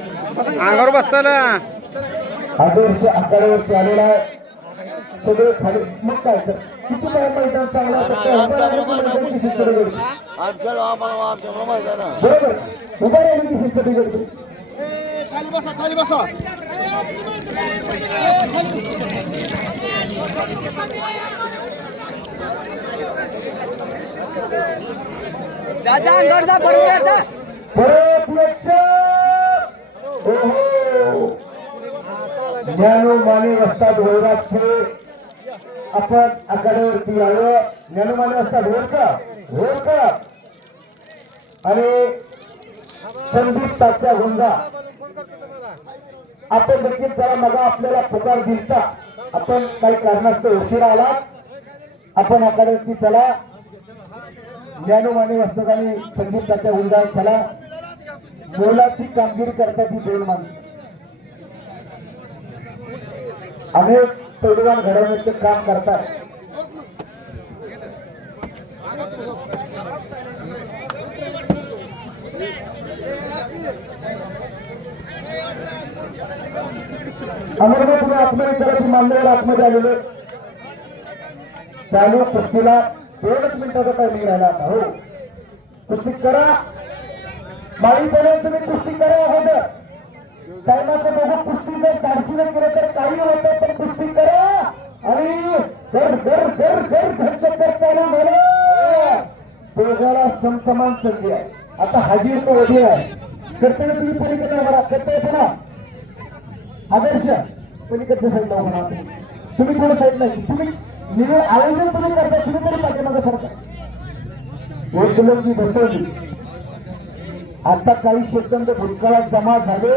अंगावर बसताना आदर्श आकारावरती आलेला आहे. सगळे खाली. मग काय तर किती काय मैदान चांगला होतं ते उभं राहिलं की मैदानाची शिस्त बिघडते. बरोबर. उभं राहिलं की शिस्त बिघडते खाली बसा खाली बसा परत लक्ष ओहो ज्ञानो माने वस्ताद वैरागचे आपण आघाडीवरती आलो. ज्ञानो माने वस्ताद होर का होर का आणि संदीप ताच्या गुंजा आपण देखील त्याला मगा आपल्याला पुकार दिलता. आपण काही कारणास्तव उशिरा आला. आपण आघाडीवरती चला. ज्ञानोमाने वस्तात आणि संदीप संगीताच्या उलटा चला. मोलाची कामगिरी करतात ही दोन माणसं. अनेक पैलवान घडवण्याचे काम करतात. अमरनाथ तुम्ही आतमध्ये करा ती आतमध्ये आलेले चालू कुस्तीला दोनच मिनिटाचा टायमिंग राहिला आता हो. कुस्ती करा माळी पर्यंत तुम्ही कुस्ती करा अगोदर टायमाचं बघू कुस्ती जर धाडसीनं केलं तर काही होतं पण कुस्ती करा. आणि जर जर जर जर घरचक्कर चालू झालं दोघाला समसमान संधी आहे. आता हाजीर तो वडील आहे. करते ना तुम्ही पलीकडे बरा करते पुन्हा आदर्श. पलीकडच्या साईडला म्हणा तुम्ही. कोण साईड नाही तुम्ही निवड आयोजन तुम्ही करता तुम्ही तरी पाठीमागे सरकार एक लोक बसवली. आता काही शेतकरी भूतकाळात जमा झाले.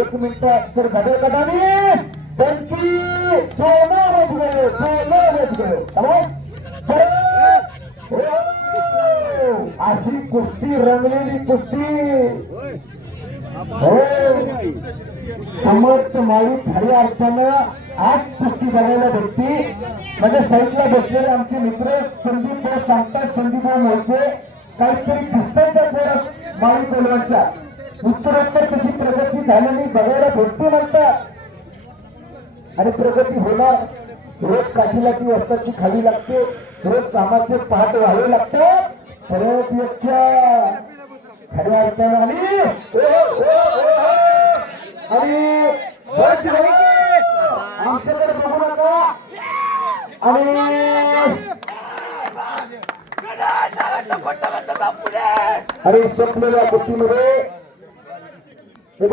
एक मिनिट तर घडे कटाने. त्यांची सोनं वेच सोनं वेच अशी कुस्ती रंगलेली कुस्ती. हो. समर्थ माळी खऱ्या अर्थानं आज कुस्ती बघायला भेटते. म्हणजे साईडला बसलेले आमचे मित्र संदीप भाऊ सांगतात संदीप भाऊ मोहिते काहीतरी दिसतात त्या माळी पैलवानच्या उत्तरोत्तर तशी प्रगती झाल्याने बघायला भेटते म्हणतात. आणि प्रगती होणार. रोज काठीला ती वस्ताची खाली लागते. रोज कामाचे पहाट व्हावे लागतात प्रयत्नच्या खऱ्या अर्थानं आणि आणि आमच्याकडे बघू नका. आणि आणि स्वप्नल्या गोष्टीमध्ये हे